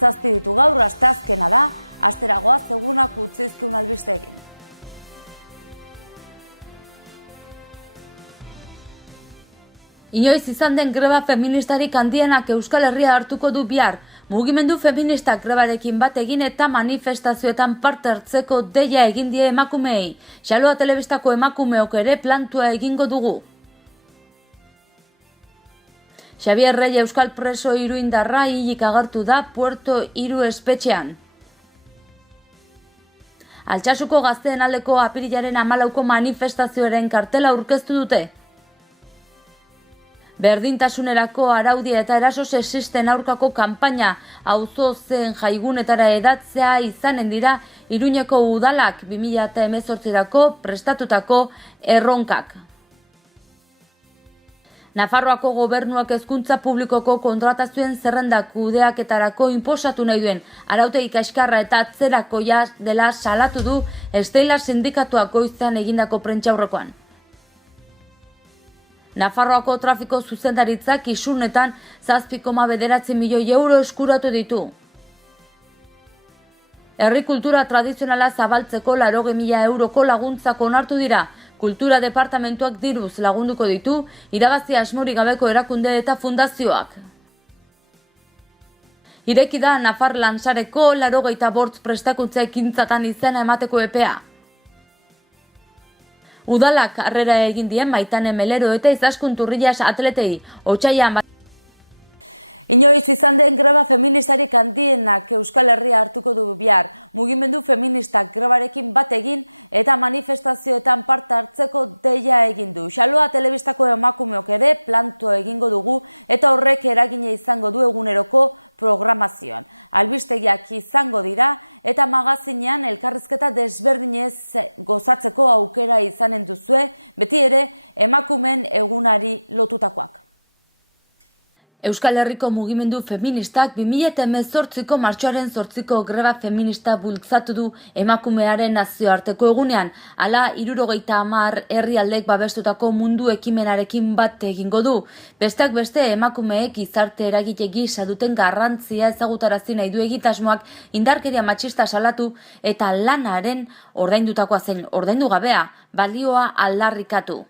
zazpi ditu gaur, astazkena da, asteragoa zurguna kurtzezko madriztegi. Inoiz izan den greba feministarik handienak Euskal Herria hartuko du bihar. Mugimendu feministak grebarekin bat egin eta manifestazioetan parte hartzeko deia egin die emakumeei. Xaloa telebistako emakumeok ere plantua egingo dugu. Xabier Rey euskal preso iruindarra hilik agertu da Puerto Iru espetxean. Altsasuko gazteen aldeko apirilaren 14ko manifestazioaren kartela aurkeztu dute. Berdintasunerako araudia eta eraso sexisten aurkako kanpaina auzo zen jaigunetara edatzea izanen dira Iruñeko udalak 2018rako prestatutako erronkak. Nafarroako gobernuak hezkuntza publikoko kontratazioen zerrendak kudeaketarako inposatu nahi duen arautegi kaskarra eta atzerakoia dela salatu du Estela sindikatuak goizean egindako prentsaurrekoan. Nafarroako trafiko zuzendaritzak isunetan 7,9 milioi euro eskuratu ditu. Herri kultura tradizionala zabaltzeko 80.000 euroko laguntzak onartu dira. Kultura departamentuak diruz lagunduko ditu, irabazi asmorik gabeko erakunde eta fundazioak. Ireki da Nafar Lansareko 85 prestakuntza ekintzatan izena emateko epea. Udalak harrera egin dien Maitane Melero eta Izaskun Turrillas atletei, otsailean Inoiz izan den greba feministarik handienak Euskal Herria hartuko du bihar. Mugimendu feministak grebarekin bat egin eta manifestazioetan parte hartzeko deia egin du. Xaloa telebistako emakumeok ere planto egingo dugu eta horrek eragina izango du eguneroko programazioan. Albistegiak izango dira eta magazinean elkarrizketa desberdinez gozatzeko aukera izanen duzue, beti ere emakumeen egunari lotutakoak. Euskal Herriko mugimendu feministak 2018ko martxoaren 8ko greba feminista bultzatu du emakumearen nazioarteko egunean, hala 70 herrialdek babestutako mundu ekimenarekin bat egingo du. Besteak beste emakumeek gizarte eragile gisa duten garrantzia ezagutarazi nahi du egitasmoak indarkeria matxista salatu eta lanaren ordaindutakoa zen ordaindu gabea balioa aldarrikatu.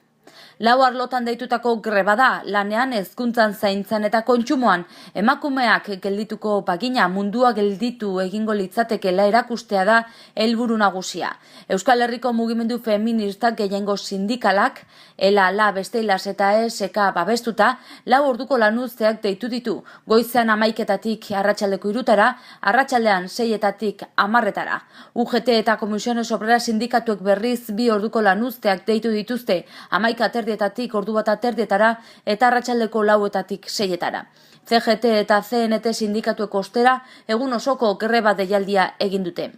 4 arlotan deitutako greba da, lanean, hezkuntzan, zaintzan eta kontsumoan. Emakumeak geldituko bagina mundua gelditu egingo litzatekeela erakustea da helburu nagusia. Euskal Herriko mugimendu feministak gehiengo sindikalak, ELA, Besteilas eta ESK babestuta, 4 orduko lanuzteak deitu ditu. Goizean 11etatik arratsaldeko 3tara, arratsaldean 6etatik 10etara. UGT eta Komisiones Obreras sindikatuek berriz 2 orduko lanuzteak deitu dituzte, 11:30 ordu 1:30 eta arratsaldeko 4etatik 6etara. CGT eta CNT sindikatuek ostera egun osoko greba deialdia egin dute.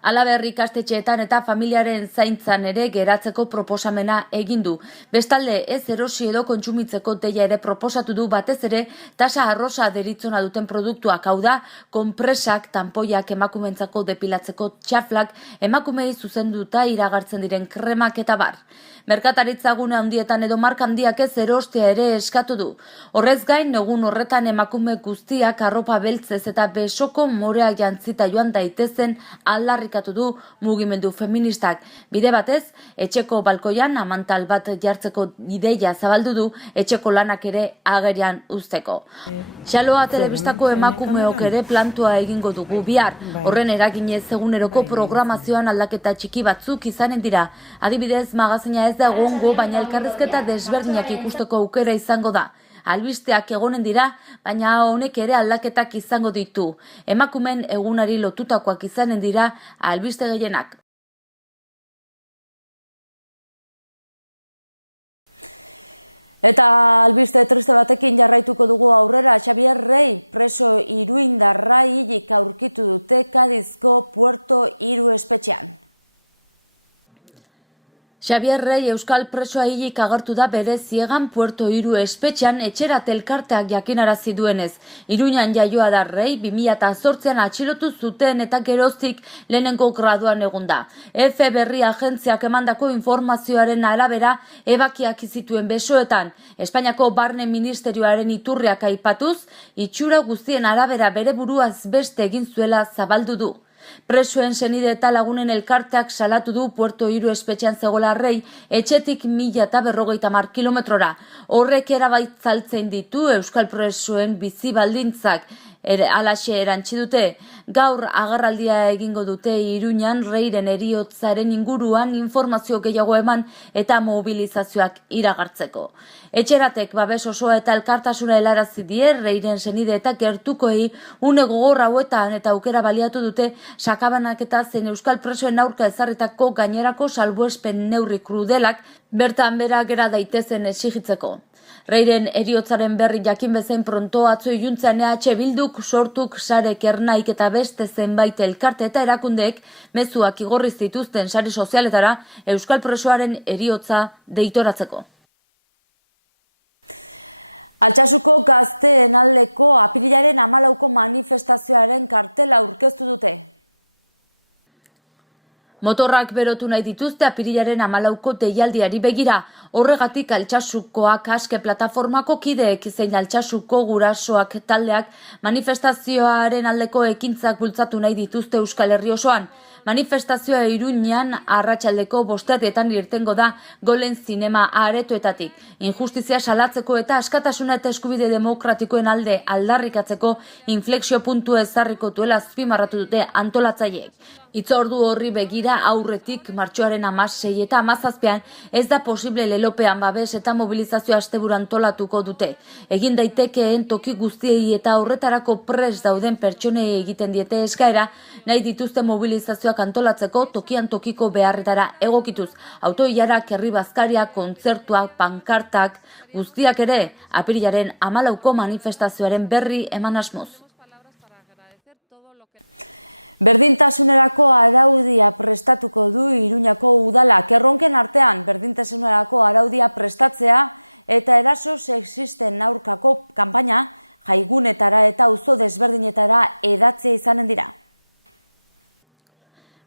Halaber ikastetxeetan eta familiaren zaintzan ere geratzeko proposamena egin du. Bestalde ez erosi edo kontsumitzeko deia ere proposatu du batez ere tasa arrosa deritzona duten produktuak, hau da, konpresak, tanpoiak, emakumentzako depilatzeko txaflak, emakumei zuzenduta iragartzen diren kremak eta bar. Merkataritza gune handietan edo marka handiak ez erostea ere eskatu du. Horrez gain, egun horretan emakume guztiak arropa beltzez eta besoko morea jantzita joan daitezen aldarrikatu du mugimendu feministak. Bide batez, etxeko balkoian amantal bat jartzeko ideia zabaldu du etxeko lanak ere agerian uzteko. Xaloa telebistako emakumeok ere plantua egingo dugu bihar. Horren eraginez eguneroko programazioan aldaketa txiki batzuk izanen dira. Adibidez, magazina ez da egongo, baina elkarrizketa desberdinak ikusteko aukera izango da. Albisteak egonen dira, baina honek ere aldaketak izango ditu. Emakumeen egunari lotutakoak izanen dira albiste gehienak. Eta albiste trozo batekin jarraituko dugu aurrera. Xabier Rey preso iruindarra hilik aurkitu dute Kadizko Puerto Iru espetxean. Xabier Rey euskal presoa hilik agertu da bere ziegan Puerto Iru espetxean etxerat elkarteak jakinarazi duenez. Iruñan jaioa da Rey 2008an atxilotu zuten eta geroztik lehenengo graduan egon da. EFE berri agentziak emandako informazioaren arabera ebakiak zituen besoetan. Espainiako Barne Ministerioaren iturriak aipatuz, itxura guztien arabera bere buruaz beste egin zuela zabaldu du. Presoen senide eta lagunen elkarteak salatu du Puerto Iru espetxean zegoela Rey etxetik 1050 kilometrora. Horrek erabait zaltzen ditu euskal presoen bizi baldintzak. Alaxe erantzi dute, gaur agerraldia egingo dute Iruñan Reiren heriotzaren inguruan informazio gehiago eman eta mobilizazioak iragartzeko. Etxeratek babes osoa eta elkartasuna helarazi die Reiren senide eta gertukoei une gogor hauetan eta aukera baliatu dute sakabanaketa zein euskal presoen aurka ezarritako gainerako salbuespen neurri krudelak bertan bera gera daitezen exigitzeko. Reiren heriotzaren berri jakin bezain pronto atzo iluntzean EH Bilduk, Sortuk, Sarek, Ernaik eta beste zenbait elkarte eta erakundeek mezuak igorri zituzten sare sozialetara euskal presoaren heriotza deitoratzeko. Altsasuko gazteen aldeko apirilaren 14ko manifestazioaren kartela aurkeztu dute. Motorrak berotu nahi dituzte apirilaren 14ko deialdiari begira. Horregatik Altsasukoak aske plataformako kideek zein Altsasuko gurasoak taldeak manifestazioaren aldeko ekintzak bultzatu nahi dituzte Euskal Herri osoan. Manifestazioa Iruñan arratsaldeko 5:00 irtengo da Golen zinema aretoetatik. Injustizia salatzeko eta askatasuna eta eskubide demokratikoen alde aldarrikatzeko inflexio puntu ezarriko duela azpimarratu dute antolatzaileek. Hitzordu horri begira aurretik martxoaren 16 eta 17an ez da posible lelopean babes eta mobilizazio asteburu antolatuko dute. Egin daitekeen toki guztiei eta horretarako prest dauden pertsonei egiten diete eskaera, nahi dituzte mobilizazioak antolatzeko tokian tokiko beharretara egokituz. Autoilarak, herri bazkariak, kontzertuak, pankartak, guztiak ere apirilaren 14ko manifestazioaren berri eman asmoz. Berdintasunerako araudia prestatuko du Iruñako udalak. Erronken artean berdintasunerako araudia prestatzea eta eraso sexisten aurkako kanpaina jaigunetara eta auzo desberdinetara hedatzea izanen dira.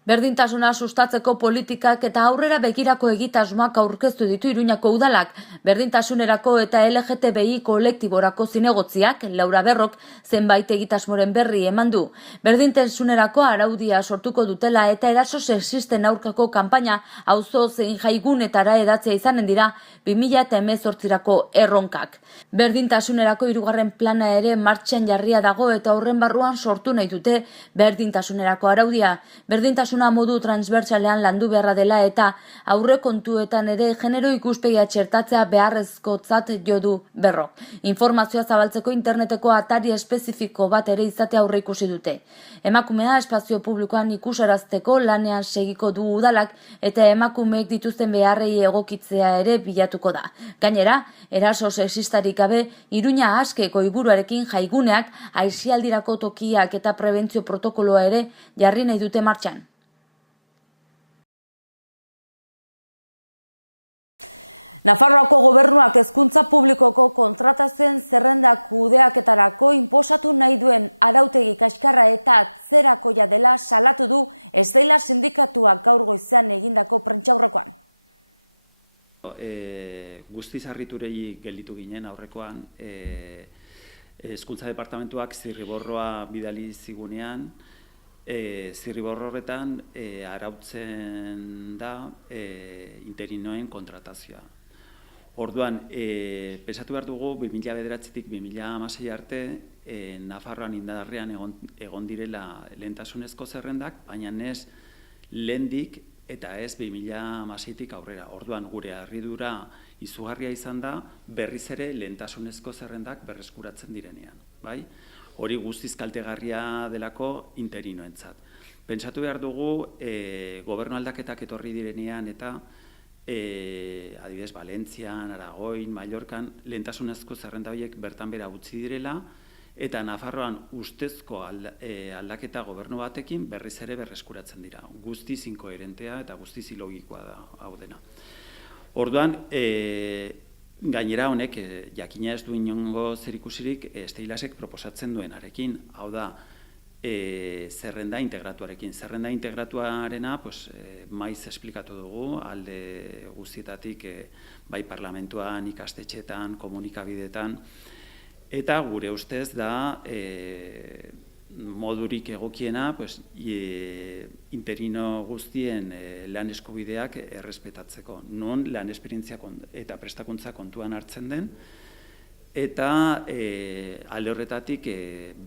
Berdintasuna sustatzeko politikak eta aurrera begirako egitasmoak aurkeztu ditu Iruñako udalak. Berdintasunerako eta LGTBI kolektiborako zinegotziak, Laura Berrok, zenbait egitasmoren berri eman du. Berdintasunerako araudia sortuko dutela eta eraso sexisten aurkako kanpaina auzo zein jaigunetara hedatzea izanen dira 2018rako erronkak. Berdintasunerako 3. plana ere martxan jarria dago eta horren barruan sortu nahi dute berdintasunerako araudia. Berdintasuna modu transbertsalean landu beharra dela eta aurrekontuetan ere genero ikuspegia txertatzea beharrezkotzat jo du Berrok. Informazioa zabaltzeko interneteko atari espezifiko bat ere izate aurre ikusi dute. Emakumea espazio publikoan ikusarazteko lanean segiko du udalak eta emakumeek dituzten beharrei egokitzea ere bilatuko da. Gainera, eraso sexistarik gabe Iruña aske goiburuarekin jaiguneak, aisialdirako tokiak eta prebentzio protokoloa ere jarri nahi dute martxan. Nafarroako gobernuak hezkuntza publikoko kontratazioen zerrendak kudeaketarako inposatu nahi duen arautegi kaskarra eta atzerakoia dela salatu du ez dela sindikatuak gaur goizean egindako prentsaurrekoa. Guztiz harriturei gelditu ginen aurrekoan, hezkuntza departamentuak zirriborroa bidali zigunean, zirriborro horretan arautzen da interinoen kontratazioa. Orduan, pensatu behar dugu 2009-tik 2016 arte Nafarroan indarrean egon direla lehentasunezko zerrendak, baina ez lehendik eta ez 2016tik aurrera. Orduan, gure harridura izugarria izan da berriz ere lehentasunezko zerrendak berreskuratzen direnean. Hori guztiz kaltegarria delako interinoentzat. Pentsatu behar dugu gobernu aldaketak etorri direnean eta adibidez Valentzian, Aragoin, Mallorcan lehentasunezko zerrenda horiek bertan bera utzi direla eta Nafarroan ustezko aldaketa gobernu batekin berriz ere berreskuratzen dira. Guztiz inkoherentea eta guztiz ilogikoa da hau dena. Orduan, gainera honek, jakina ez du inongo zerikusirik Steilasek proposatzen duenarekin. Hau da, zerrenda integratuarekin. Zerrenda integratuarena maiz esplikatu dugu, alde guztietatik bai parlamentuan, ikastetxetan, komunikabidetan, eta gure ustez da modurik egokiena interino guztien lan eskubideak errespetatzeko. Non lan esperientzia eta prestakuntza kontuan hartzen den, eta alde horretatik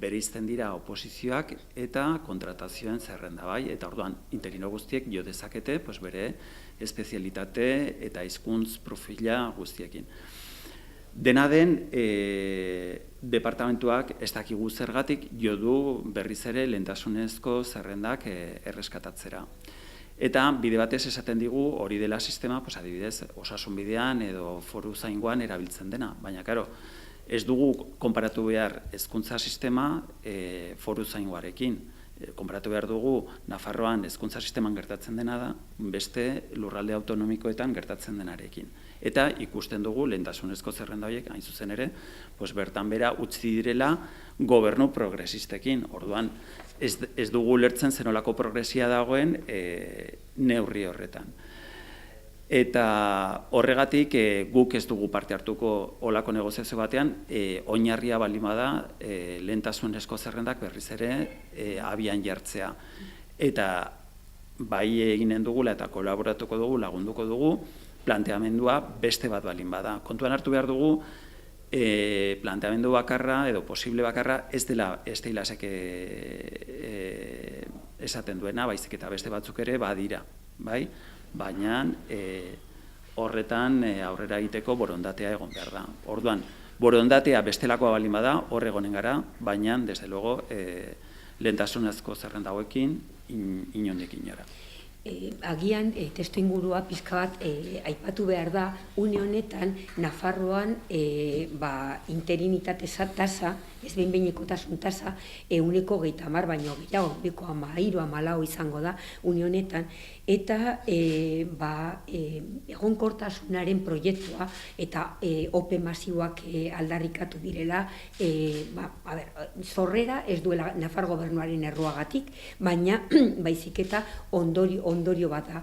bereizten dira oposizioak eta kontratazioen zerrenda bai, eta orduan interino guztiek jo dezakete bere espezialitate eta hizkuntz profila guztiekin. Dena den, departamentuak ez dakigu zergatik jo du berriz ere lehentasunezko zerrendak erreskatatzera. Eta bide batez esaten digu hori dela sistema, adibidez, osasun bidean edo foru zaingoan erabiltzen dena. Baina, karo, ez dugu konparatu behar hezkuntza sistema foru zaingoarekin. Konparatu behar dugu Nafarroan hezkuntza sisteman gertatzen dena da, beste lurralde autonomikoetan gertatzen denarekin. Eta ikusten dugu lehentasunezko zerrenda horiek, hain zuzen ere, bertan bera utzi direla gobernu progresistekin. Orduan, ez dugu lertzen zenolako progresia dagoen neurri horretan. Eta horregatik guk ez dugu parte hartuko olako negoziazio batean, oinarria baldin bada lehentasunezko zerrendak berriz ere abian jartzea. Eta bai eginen dugula eta kolaboratuko dugu, lagunduko dugu, planteamendua beste bat baldin bada. Kontuan hartu behar dugu, planteamendu bakarra edo posible bakarra ez dela Steilasek esaten duena, baizik eta beste batzuk ere badira, bai? Baina horretan aurrera egiteko borondatea egon behar da. Orduan, borondatea bestelakoa baldin bada, hor egonen gara, baina, desde luego, lehentasunezko zerrenda hauekin inondik inora. Agian, testu ingurua pixka bat aipatu behar da, une honetan Nafarroan interinitate tasa, ez behin-behinekotasun tasa, 130 baino gehiago, 13-14 izango da une honetan, eta egonkortasunaren proiektua eta ope masiboak aldarrikatu direla, zorrera ez duela Nafar gobernuaren erruagatik, baina baizik eta ondorio bat da,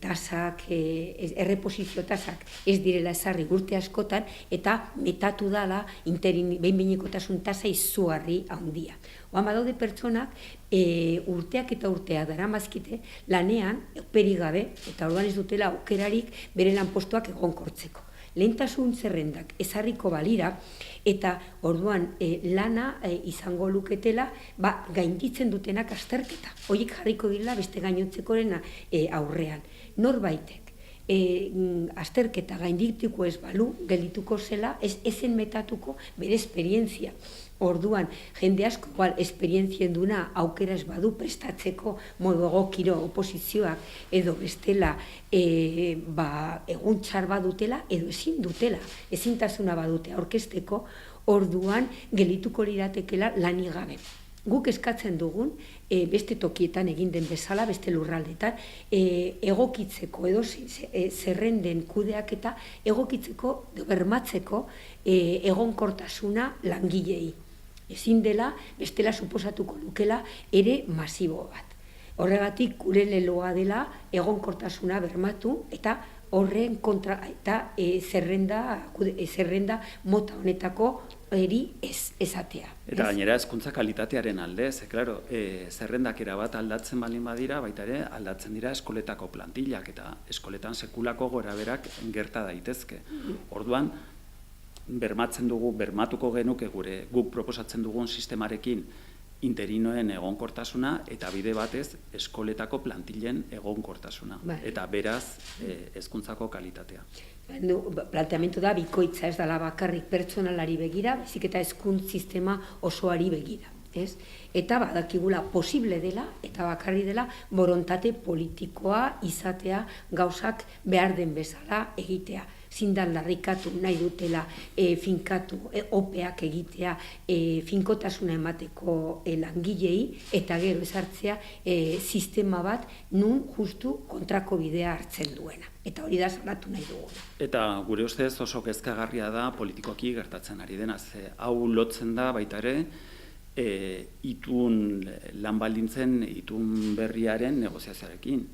tasak, erreposizio tasak ez direla ezarri urte askotan, eta metatu dala behin-behinekotasun tasa izugarri handia. Oan badaude pertsonak urteak eta urteak daramazkite lanean operik gabe, eta orduan ez dutela aukerarik bere lanpostuak egonkortzeko. Lehentasun zerrendak ezarriko balira, eta orduan lana izango luketela gainditzen dutenak azterketa. Horiek jarriko direla beste gainontzekoren aurrean. Norbaitek azterketa gaindituko ez balu, geldituko zela, ezen metatuko bere esperientzia. Orduan, jende asko esperientzien duna aukera ez badu prestatzeko modu egokiro oposizioak edo bestela egun txar badutela edo ezin dutela, ezintasuna badute aurkezteko, orduan geldituko liratekela lanik gabe. Guk eskatzen dugun, beste tokietan egin den bezala, beste lurraldetan, egokitzeko edo zerrenden kudeak eta egokitzeko, bermatzeko egonkortasuna langilei. Ezin dela, bestela suposatuko lukela ere masibo bat. Horregatik gure leloa dela egonkortasuna bermatu eta horren kontra eta zerrenda mota honetako eri ezatea. Eta gainera hezkuntza kalitatearen alde, zerrendak erabat aldatzen baldin badira, baita ere aldatzen dira eskoletako plantillak eta eskoletan sekulako goraberak gerta daitezke. Orduan, bermatuko genuke guk proposatzen dugun sistemarekin interinoen egonkortasuna eta bide batez eskoletako plantillen egonkortasuna. Eta beraz, hezkuntzako kalitatea. Planteamentu da, bikoitza ez dela bakarrik pertsonalari begira, baizik eta hezkuntza sistema osoari begira. Eta badakigula posible dela eta bakarri dela borontate politikoa izatea gauzak behar den bezala egitea. zindan larrikatu nahi dutela finkatu, opeak egitea, finkotasuna emateko langilei, eta gero ezartzea sistema bat nun justu kontrako bidea hartzen duena. Eta hori da salatu nahi duguna. Eta gure ustez oso kezkagarria da politikoki gertatzen ari dena. Hau lotzen da baita ere, itun lan baldintzen itun berriaren negoziazioarekin.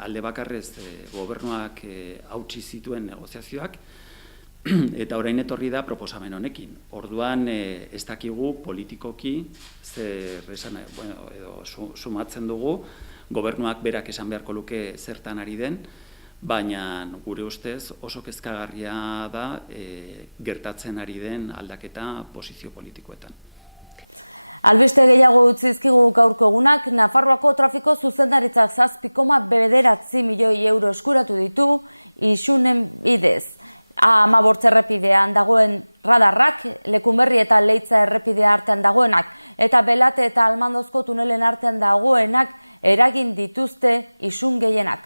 Alde bakarrez gobernuak hautsi zituen negoziazioak, eta orain etorri da proposamen honekin. Orduan ez dakigu politikoki zer esan, edo sumatzen dugu, gobernuak berak esan beharko luke zertan ari den, baina gure ustez oso kezkagarria da gertatzen ari den aldaketa posizio politikoetan. Albiste gehiago utzizkigu gaurko egunak, Nafarroako trafiko zuzendaritzak 7,9 milioi euro eskuratu ditu isunen bidez. 15 errepidean dagoen radarrak, Lekunberri eta Leitza errepidea hartan dagoenak, eta Belate eta Almandozko tunelen hartan dagoenak eragin dituzte isun gehienak.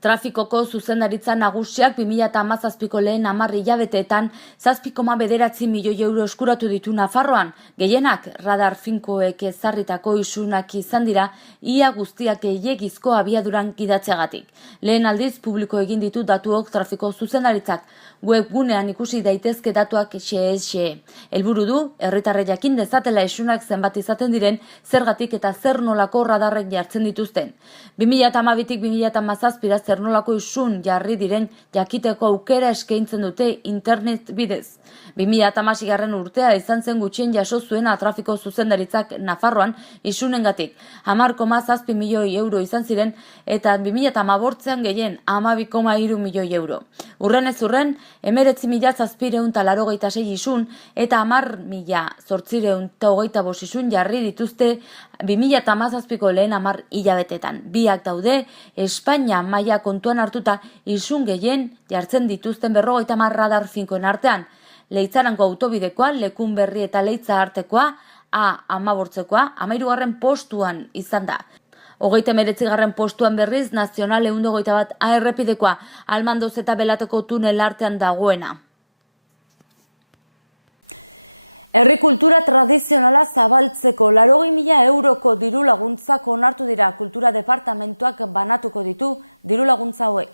Trafikoko zuzendaritza nagusiak 2017ko lehen 10 hilabeteetan 7,9 milioi euro eskuratu ditu Nafarroan. Gehienak radar finkoek ezarritako isunak izan dira, ia guztiak gehiegizko abiaduran gidatzeagatik. Lehen aldiz publiko egin ditu datuok trafiko zuzendaritzak. Webgunean ikusi daitezke datuak xe. Helburu du, herritarrek jakin dezatela isunak zenbat izaten diren, zergatik eta zer nolako radarrek jartzen dituzten. 2012tik 2017 zer nolako isun jarri diren jakiteko aukera eskaintzen dute internet bidez. 2016 urtea izan zen gutxien jaso zuena trafiko zuzendaritzak Nafarroan isunengatik. 10,7 milioi euro izan ziren eta 2018an gehien 12,3 milioi euro. Urrenez urren, 19,786 isun eta 10,825 isun jarri dituzte 2017ko lehen 10 hilabetetan. Biak daude, Espainia maila kontuan hartuta isun gehien jartzen dituzten 50 radar finkoen artean. Leitzarango autobidekoa, Lekunberri eta Leitza artekoa, A15koa, 13. postuan izan da. 39. postuan berriz, Nazional 121 A errepidekoa, Almandoz eta Belateko tunel artean dagoena. Herri kultura tradizionala zabaltzeko 80.000 euroko diru laguntzak onartu dira. Kultura departamentuak banatuko ditu diru laguntza hauek.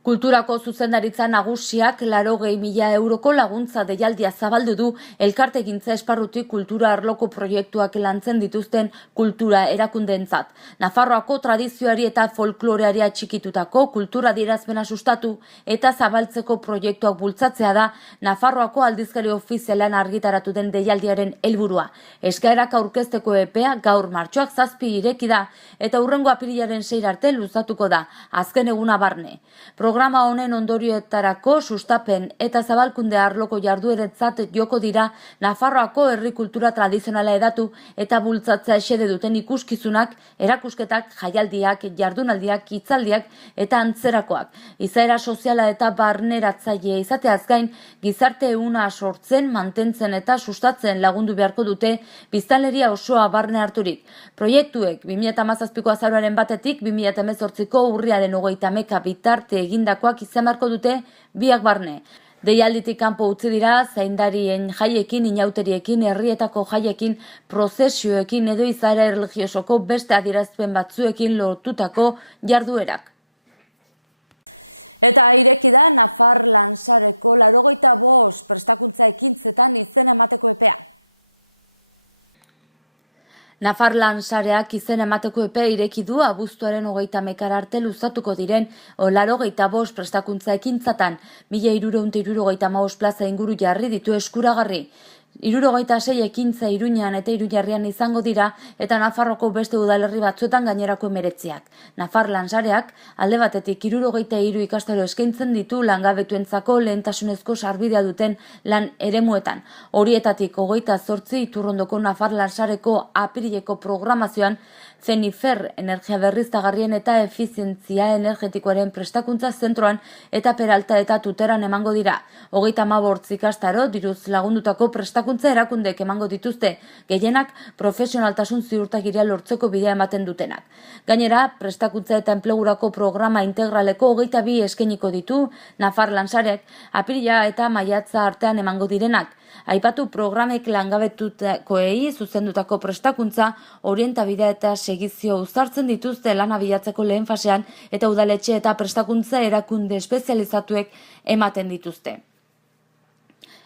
Kulturako zuzendaritza nagusiak 80.000 euroko laguntza deialdia zabaldu du elkartegintza esparrutik kultura arloko proiektuak lantzen dituzten kultura erakundeentzat. Nafarroako tradizioari eta folkloreari atxikitutako kultura adierazpena sustatu eta zabaltzeko proiektuak bultzatzea da Nafarroako aldizkari ofizialean argitaratu den deialdiaren helburua. Eskaerak aurkezteko epea gaur martxoak 7 ireki da eta hurrengo apirilaren 6 arte luzatuko da, azken eguna barne. Programa honen ondorioetarako sustapen eta zabalkunde arloko jardueretzat joko dira Nafarroako herri kultura tradizionala hedatu eta bultzatzea xede duten ikuskizunak, erakusketak, jaialdiak, jardunaldiak, hitzaldiak eta antzerakoak. Izaera soziala eta barneratzaile izateaz gain, gizarte ehuna sortzen, mantentzen eta sustatzen lagundu beharko dute biztanleria osoa barne harturik. Proiektuek 2017ko azaroaren batetik 2018ko urriaren 31 bitarte egindakoak izan beharko dute biak barne. Deialditik kanpo utzi dira zaindarien jaiekin, inauteriekin, herrietako jaiekin, prozesioekin edo izaera erligiosoko beste adierazpen batzuekin lotutako jarduerak. Eta ireki da Nafar Lansareko 85 prestakuntza ekintzetan izena emateko epea. Nafar Lansareak izen emateko epea ireki du abuztuaren 30 arte luzatuko diren 85 prestakuntza ekintzatan, 1.375 plaza inguru jarri ditu eskuragarri. 76 ekintza Iruñean eta Iruñerrian izango dira eta Nafarroko beste udalerri batzuetan gainerako 19. Nafar Lansareak alde batetik 73 ikastaro eskaintzen ditu langabetuentzako lehentasunezko sarbidea duten lan eremuetan. Horietatik 28 Iturrondoko Nafar Lansareko apirileko programazioan Fenifer energia berriztagarrien eta efizientzia energetikoaren prestakuntza zentroan eta Peralta eta Tuteran emango dira. 35 ikastaro diruz lagundutako prestakuntza erakundek emango dituzte, gehienak profesionaltasun ziurtagiria lortzeko bidea ematen dutenak. Gainera, prestakuntza eta enplegurako programa integraleko 22 eskainiko ditu Nafar Lansarek, apirila eta maiatza artean emango direnak. Aipatu programek langabetutakoei zuzendutako prestakuntza, orientabidea eta segizio uztartzen dituzte lana bilatzeko lehen fasean eta udaletxe eta prestakuntza erakunde espezializatuek ematen dituzte.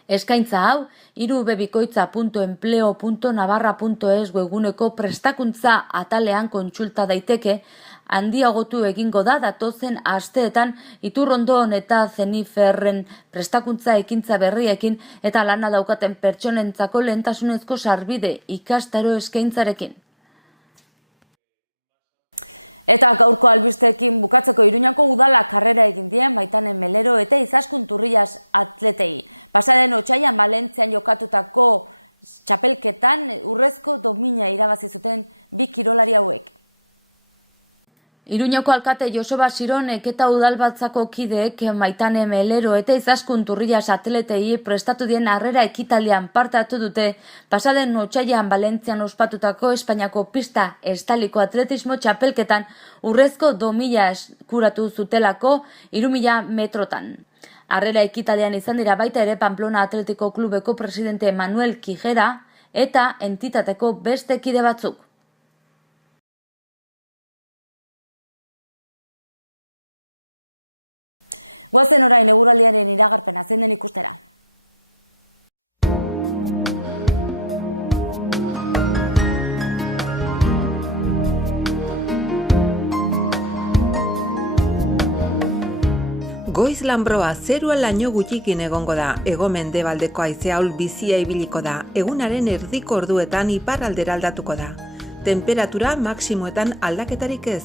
Eskaintza hau, irubebikoitza.empleo.navarra.es webguneko prestakuntza atalean kontsulta daiteke, handiagotu egingo da datozen asteetan Iturrondon eta Feniferren prestakuntza ekintza berriekin eta lana daukaten pertsonentzako lehentasunezko sarbide ikastaro eskaintzarekin. Eta gaurko albisteekin bukatzeko Iruñako udalak karrera egitea Maitane Melero eta Izaskun Turrias atletei. Pasaren otsailean Valentzian jokatutako txapelketan urrezko domina irabazi zuten bi kirolari hauek. Iruñako alkate Joseba Sironek eta udalbatzako kideek Maitane Melero eta Izaskun Turrias atletei prestatu dien harrera ekitaldian parte hartu dute pasaden otsailean Valentzian ospatutako Espainiako pista estaliko atletismo txapelketan urrezko domina eskuratu zutelako 3000 metrotan. Harrera ekitaldian izan dira baita ere Pamplona Atletiko Klubeko presidente Manuel Kijera eta entitateko beste kide batzuk. Goazen orain eguraldiaren iragarpena zenen ikustera. Goiz lanbroa zerua laino gutxikin egongo da, hego-mendebaldeko haize ahul bizia ibiliko da, egunaren erdiko orduetan iparraldera aldatuko da. Temperatura maksimoetan aldaketarik ez.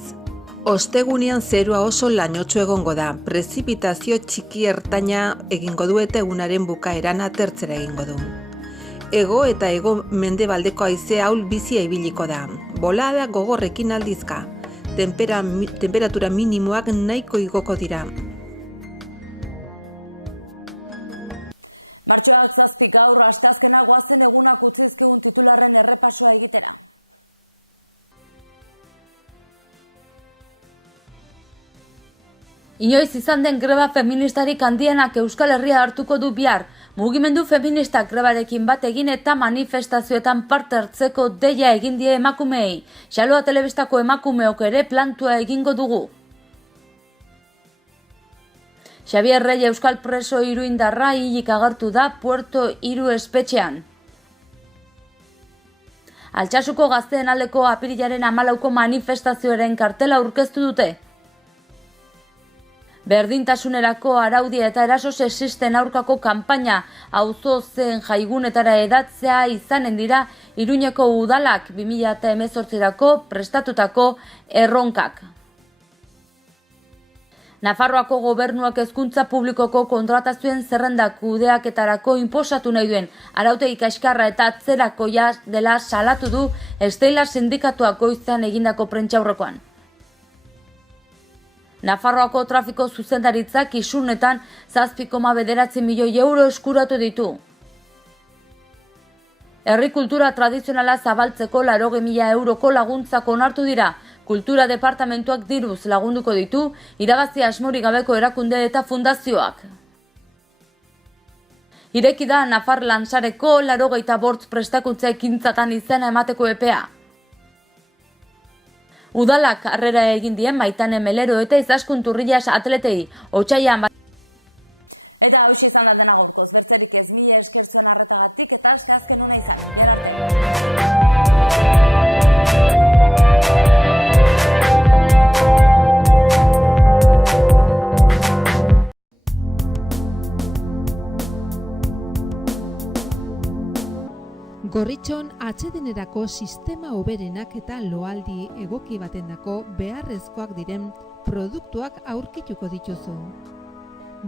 Ostegunean zerua oso lainotsu egongo da, prezipitazio txiki ertaina egingo du eta egunaren bukaeran atertzera egingo du. Ego eta hego-mendebaldeko haize ahul bizia ibiliko da, bolada gogorrekin aldizka, temperatura minimoak nahiko igoko dira. Martxoak 7 gaur asteazkena goazen egunak utzizkegun titularren errepasoa egitera. Inoiz izan den greba feministarik handienak Euskal Herria hartuko du bihar. Mugimendu feministak grebarekin bat egin eta manifestazioetan parte hartzeko deia egin die emakumeei. Xaloa telebistako emakumeok ere plantua egingo dugu. Xabier Rey euskal preso iruindarra hilik agertu da Puerto Iru espetxean. Altsasuko gazteen aldeko apirilaren 14ko manifestazioaren kartela aurkeztu dute. Berdintasunerako araudia eta eraso sexisten aurkako kanpaina auzo zen jaigunetara edatzea izanen dira Iruñeko udalak 2018rako prestatutako erronkak. Nafarroako gobernuak hezkuntza publikoko kontratazioen zerrendak kudeaketarako inposatu nahi duen arautegi kaskarra eta atzerakoia dela salatu du Estela sindikatuak goizean egindako prentsaurrekoan. Nafarroako trafiko zuzendaritzak isunetan 7,9 milioi euro eskuratu ditu. Herri kultura tradizionala zabaltzeko 80.000 euroko laguntzak onartu dira. Kultura departamentuak diruz lagunduko ditu, irabazi asmorik gabeko erakunde eta fundazioak. Ireki da Nafar Lansareko 85 prestakuntza ekintzatan izena emateko epea. Udalak harrera egin dien Maitane Melero eta Izaskun Turrias atletei, otsailean Eta hausi izan da dena gozko, zertzerik ez mila eskertzen arretagatik eta azken hona izan. Gorritxon atsedenerako sistema hoberenak eta loaldi egoki batendako beharrezkoak diren produktuak aurkituko dituzu.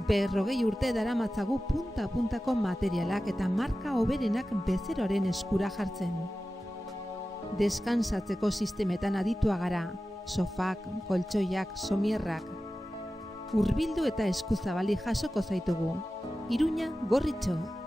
40 urte daramatzagu punta-puntako materialak eta marka hoberenak bezeroaren eskura jartzen. Deskansatzeko sistemetan aditua gara, sofak, koltsoiak, somierrak. Hurbildu eta eskuzabali jasoko zaitugu. Iruña, Gorritxo.